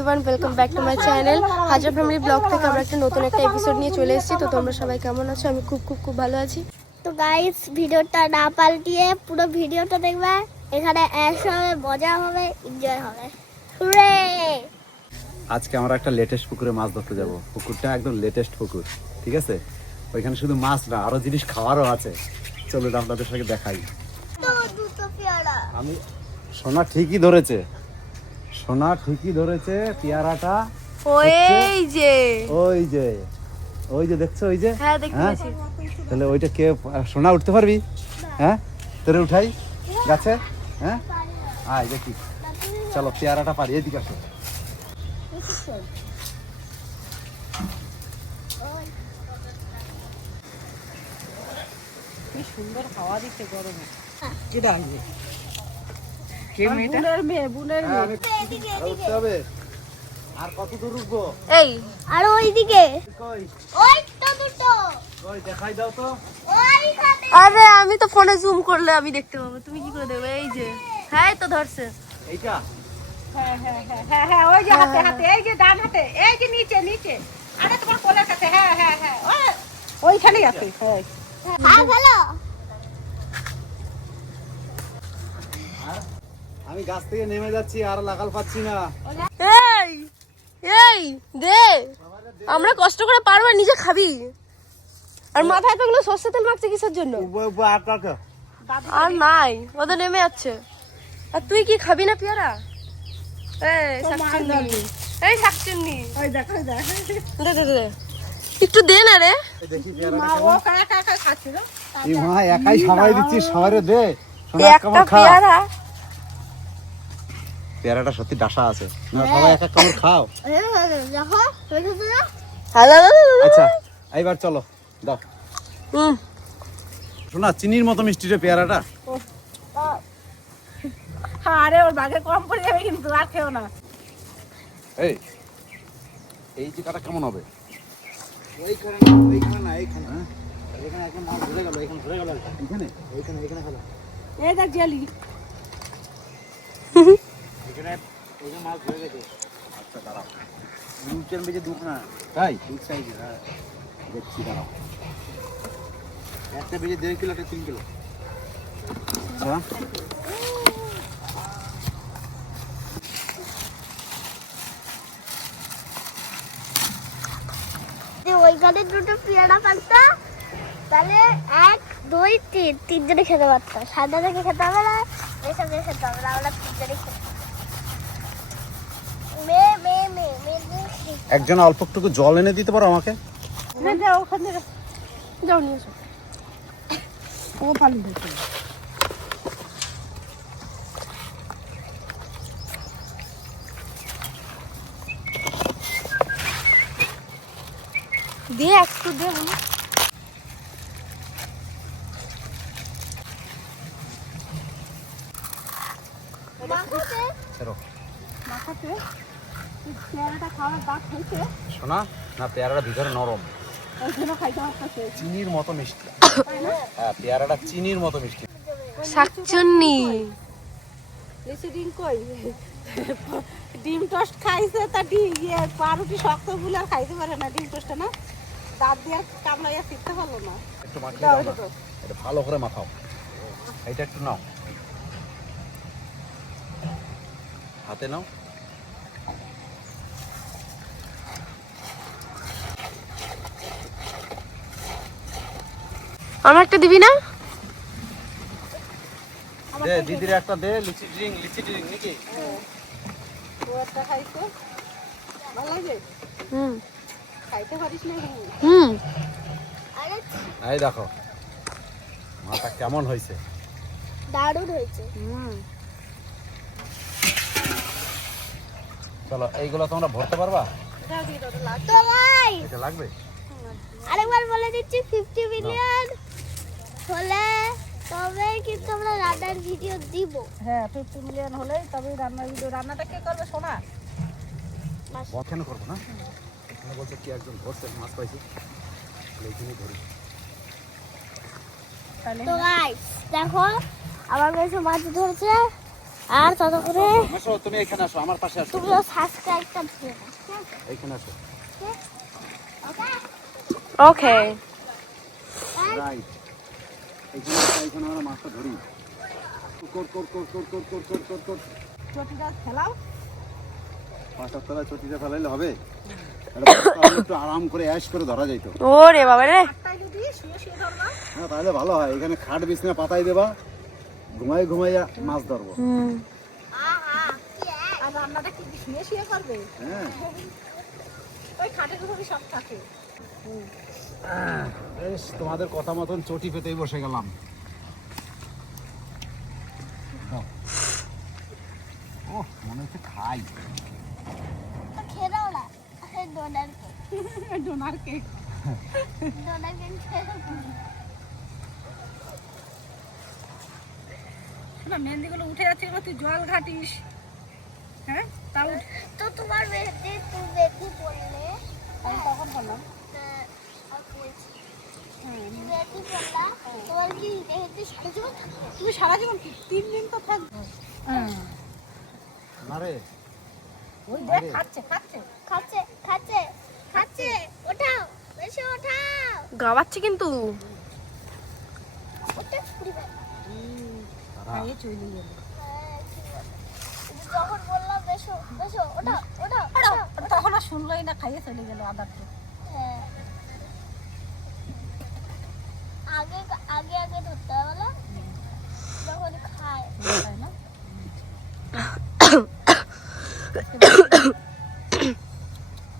Everyone, welcome back to my channel হাজার family blog থেকে আমরা একটা নতুন একটা এপিসোড নিয়ে চলে এসেছি। তো তোমরা সবাই কেমন আছো? আমি খুব ভালো আছি। তো গাইস, ভিডিওটা না পাল্টিয়ে পুরো ভিডিওটা দেখবে। এখানে অ্যাশ হবে, মজা হবে, এনজয় হবে। হুরে! আজকে আমরা একটা লেটেস্ট পুকুরে মাছ ধরতে যাব। পুকুরটা একদম লেটেস্ট পুকুর, ঠিক আছে? ওইখানে শুধু মাছ না, আরো জিনিস খাওয়ারও আছে। চলুন আপনাদের সঙ্গে দেখাই। তো দুটো পেয়ারা। আমি সোনা ঠিকই ধরেছে, পেয়ারাটা ওই যে ওই যে দেখছো, ওই যে হ্যাঁ দেখতে পাচ্ছি। তাহলে ওইটা কে? সোনা উঠতে পারবি? হ্যাঁ, তোরে উঠাই গাছে। হ্যাঁ, আয় দেখি, চলো পেয়ারাটা পারি। এদিকে আসো। কি সুন্দর হাওয়া দিচ্ছে গরমে। উঠতে হবে। আর কত দূর উঠবো? এই আর ওইদিকে কই ওই তো দুটো। কই দেখাই দাও তো। ওইখানে আরে আমি তো ফোনে জুম করলে আমি দেখতে পাবো, তুমি কি করে দেবে? এই যে হ্যাঁ, এই তো ধরছে। এইটা হ্যাঁ হ্যাঁ হ্যাঁ হ্যাঁ হ্যাঁ, ওই যে হাতে হাতে, এই যে ডান হাতে, এই যে নিচে নিচে। আরে তোমার কোলের কাছে। হ্যাঁ হ্যাঁ হ্যাঁ, ওইখানেই আছে। হ্যাঁ, হ্যাঁ ভালো। আমি গাছ থেকে নেমে যাচ্ছি, আর লাগাল পাচ্ছি না। এই এই দে, আমরা কষ্ট করে পারবো, নিজে খাবি। আর মাথায় তো এগুলো সর্ষে তেল মাখছে কিসের জন্য? আর নাই, ওদের নেমে যাচ্ছে। আর তুই কি খাবি না পেয়ারা? এই শাকচুন্নি, ওই দেখো ওই দেখ। দে দে দে, একটু দে না রে। দেখি মা ও একা একা খাচ্ছিল। এই মা একাই সবাই দিচ্ছি, সবারে দে। সোনা এক একটা কামড় খা। পেয়ারা পেয়ারাটা সত্যি ডাসা আছে না, সবাই এক এক কামড় খাও। দেখো দেখো না। হ্যালো। আচ্ছা এইবার চলো দাও। হুম, শোনা, চিনির মতো মিষ্টি রে পেয়ারাটা। আরে ওর ভাগে কম পড়ে যাবে কিন্তু, আর খেও না। এই এই চিকাটা কেমন হবে? এইখানে না, এইখানে এখন মাছ ধরে গেল, ধরে গেল এইখানে খেলো। এই দেখ জেলি। এখানে মাছ ধরে গেছে। আচ্ছা দাঁড়াও, নিচের বেজে দুখ না, তাই ঠিক সাইজে। হ্যাঁ দেখছি, দাঁড়াও। একটা বেজে 1.5 কিলো, একটা 3 কিলো। আচ্ছা ওইখানে দুটো পেয়ারা পারতো, তাহলে 1 2 3 তিনজনে খেতে পারতাম। সাদা থেকে খেতে হবে না, এসব খেতে হবে না, আমরা তিনজনে খেতে। একজন অল্প একটু জল এনে দিতে পারো আমাকে? না যাও ওখানে, যাও নিয়ে এসো। ও পানি দিতে। দে একটু দে মনে। ছেড়ো। মাথাতে পেয়ারাটা খাওয়ার দাগ হয়েছে, শোনা না, পেয়ারাটা ভিতরে নরম, ওই জন্য খাইতে পারতেছে। চিনির মতো মিষ্টি। হ্যাঁ, পেয়ারাটা চিনির মতো মিষ্টি। শাকচুন্নি লিচু ডিম কই? ডিম টোস্ট খাইছে, তা পাউরুটি শক্ত বলে আর খাইতে পারে না ডিম টোস্টটা, না দাঁত দিয়ে কামড়াইয়া ফিরতে পারলো না। একটু মাখিয়ে দাও না, এটা ভালো করে মাখাও। এটা একটু নাও, হাতে নাও। আমার একটা দিবি না? দে দিদির একটা দে, লিচি ড্রিঙ্ক নাকি? ও একটা খাইছে, ভালো লাগে। হুম খাইতে পারিস না? হুম। এই দেখো মাথা কেমন হয়েছে। দারুণ হয়েছে। চলো এইগুলো তোমরা ভরতে পারবা? তো ভাই এটা লাগবে। আরেকবার বলে দিচ্ছি, 50 মিলিয়ন হলে তবে কিন্তু আমরা রান্নার ভিডিও দিব। হ্যাঁ, 50 মিলিয়ন হলেই তবে রান্নার ভিডিও। রান্নাটা কে করবে? শোনা। কেন করবো না? এখানে বলছে কি একজন ধরছে, মাছ পাইছি, এইখানে ধরি। তাহলে তো গাইস দেখো, আমার কাছে মাছ ধরেছে আর তত করে আসো তুমি এখানে আসো, আমার পাশে আসো, তুমিও সাবস্ক্রাইবটা ধরে নাও, ঠিক আছে? এখানে আসো। ওকে? ওকে রাইট, এইখানে আমরা মাছটা ধরি। কর কর কর কর কর কর কর কর কর। চটিটা খেলাও। পাঁচটার তলায় চটিটা ফেলাইলে হবে? তাহলে একটু আরাম করে অ্যাশ করে ধরা যাইতো। ওরে বাবা রে, তাই যদি শুয়ে শুয়ে ধরবা। হ্যাঁ তাহলে ভালো হয়, এখানে খাট বিছনা পাতাই দেবা, ঘুমাইয়া মাছ ধরবো। আহা, কি এক? আর রান্নাটা কি শুয়ে শুয়ে করবে? হ্যাঁ ওই খাটের উপরই সব থাকে। বেশ, তোমাদের কথা মতন চটি পেতেই বসে গেলাম। ও মনে হচ্ছে খাই। তো খেয়ে দাও না। এই ডোনার কেক। ডোনার কেক। ডোনার কেক খেয়ে দাও। না মেহেন্দিগুলো উঠে যাচ্ছে, এগুলো তুই জল ঘাটিস। হ্যাঁ তাও তো তোমার মেহেদি তুমি মেহেদি পড়লে আমি তখন বললাম আর বলছি হ্যাঁ মেহেদি পড়লা তোমার কি মেহেদি সারা জীবন থাকবে? তুমি সারা জীবন 3 দিন তো থাকবে। হ্যাঁ মারে ওই দেখ খাচ্ছে খাচ্ছে। খাচ্ছে খাচ্ছে খাচ্ছে, ওঠাও বেশি ওঠাও, গাওয়াচ্ছে কিন্তু। ওটা পরিবার। খাইয়ে চলে গেল। হ্যাঁ, ঠিক আছে। যখন বললাম বেশো বেশো ওঠাও ওঠাও ওঠাও। তখন আর শুনলোই না, খাইয়ে চলে গেল আদারকে। হ্যাঁ। আগে আগে আগে ধরতে হবে বলো, যখন খায়। তাই না?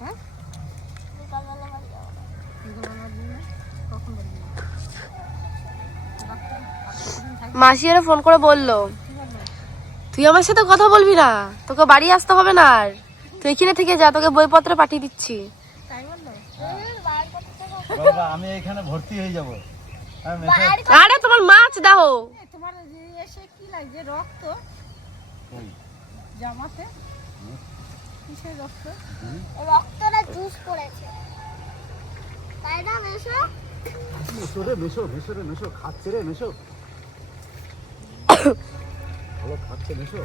হ্যাঁ বিকালবেলা বাড়ি যাবো না। এগুলো আমার জন্য কখন বলবি? মাসি আরে ফোন করে বললো তুই আমার সাথে কথা বলবি না, তোকে বাড়ি আসতে হবে না, আর তুই এখানে থেকে যা, তোকে বইপত্র পাঠিয়ে দিচ্ছি। তাই বললো? বাইরে করতে যাবো। বাবা আমি এখানে ভর্তি হয়ে যাব। বাইরে আরে তোমার মাছ দাও। এই তোমার যে এসে কি লাগছে রক্ত জামাতে? কিসের রক্ত? রক্তটা জুস করেছে, তাই না বেশো? মেশো রে মেশো, মেশো রে মেশো, খাচ্ছে রে মেশো, ভালো খাচ্ছে মেশো।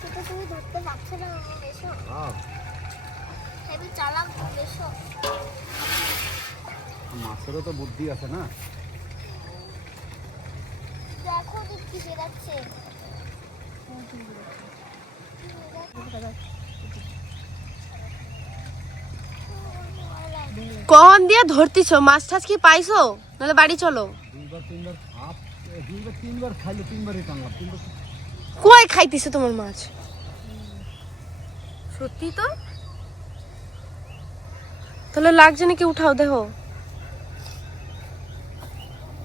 সেটা তুমি ধরতে পারছো না বাবা বেশো, হ্যাঁ হেবি চালাক বেশো। মাছেরও তো বুদ্ধি আছে না। দেখো দেখি বেরাচ্ছে। কখন দিয়ে ধরতিছ? মাছ টাছ কি পাইছো? নাহলে বাড়ি চলো। দুইবার তিনবার খাইলে তিনবারই টানলাম, তিনবার। কই খাইতিছে তোমার মাছ? সত্যি তো? তাহলে লাগছে নাকি? উঠাও দেখো।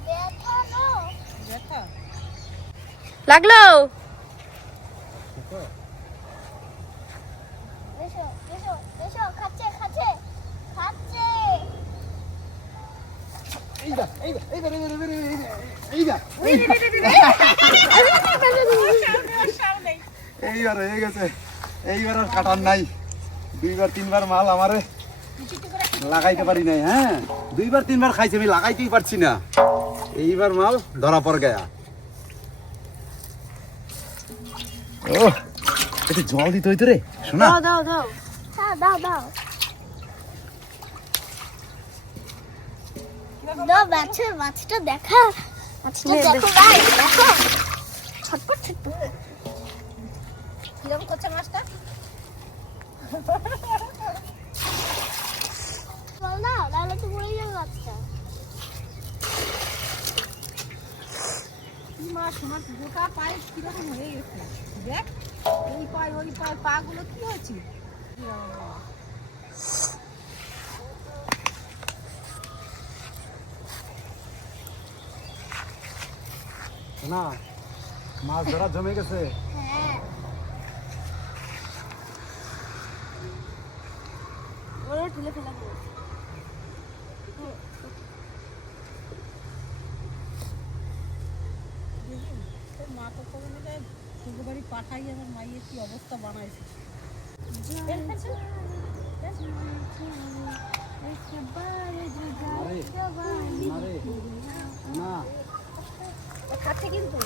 ব্যথা না, ব্যথা? লাগলো? বেশো বেশো বেশো খাচ্ছে খাচ্ছে খাচ্ছে। এইবার এইবার এইবার এইবার এইবার এইবার এইবার হয়ে গেছে। এইবার আর কাটার নাই। দুইবার তিনবার মাল আমারে লাগাইতে পারি নাই। হ্যাঁ দুইবার তিনবার খাইছি, আমি লাগাইতেই পারছি না। এইবার মাল ধরা পড় গয়া। ও একটু জল দিতে হইতো রে শোনা। দাও দাও দাও। দাও দাও দাও দাও। মাছটা দেখা, মাছটা দেখো গাইস, দেখো ছটপট ছটপট। কিরকম করছে মাছটা? বল না, তাহলে তো মরে যাবে মাছটা। কি মাছ? তোমার গোটা পায়ে কিরকম হয়ে গেছে দেখ। এই পায়ে ওই পায়ে পা গুলো কি হয়েছে? না মাছ ধরা জমে গেছে। হ্যাঁ ওরে তুলে ফেলা। মা তো কোনো শ্বশুর বাড়ি পাঠাই, আমার মাইয়ের কি অবস্থা বানাইছে। আরে আরে না খাচ্ছে কিন্তু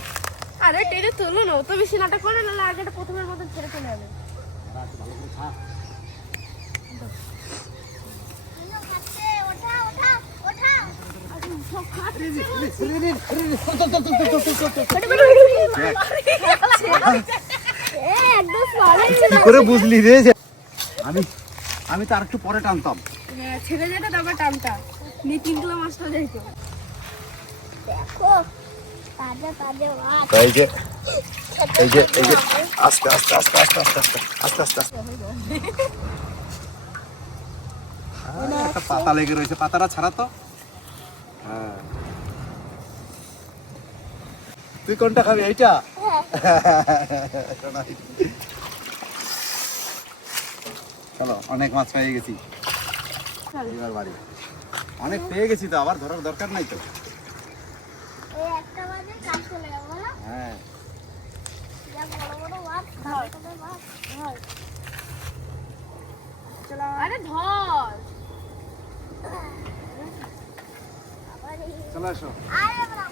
আরে টেনে তোলো না, অত বেশি নাটক করে না, আগে এটা প্রথমের মতন ছেড়ে চলে যাবে। খাচ্ছে, ওঠা ওঠা ওঠা। একদম সরে কি করে বুঝলি রে যে আমি আমি তো আরেকটু পরে টানতাম। হ্যাঁ, ছেড়ে যেটা তারপর টানটা নি 3 কিলো মাছটা যাইতো। দেখো তাজা তাজা মাছ। এই যে আস্তে আস্তে আস্তে আস্তে আস্তে আস্তে আস্তে আস্তে আস্তে একটা পাতা লেগে রয়েছে, পাতাটা ছাড়া তো। হ্যাঁ, তুই কোনটা খাবি? এইটা? চলো, অনেক মাছ পেয়ে গেছি এবার বাড়ি। অনেক পেয়ে গেছি তো, আবার ধরার দরকার নাই তো। এই একটা বাজে কাজ চলে যাবো না? হ্যাঁ, যা বড় বড় মাছ, তাজা তাজা মাছ। আরে ধর। চলে আসো। আরে বাবা।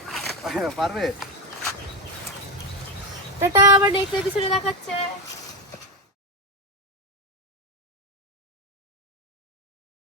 পারবে? টাটা, আবার নেক্সট এপিসোডে দেখাচ্ছে।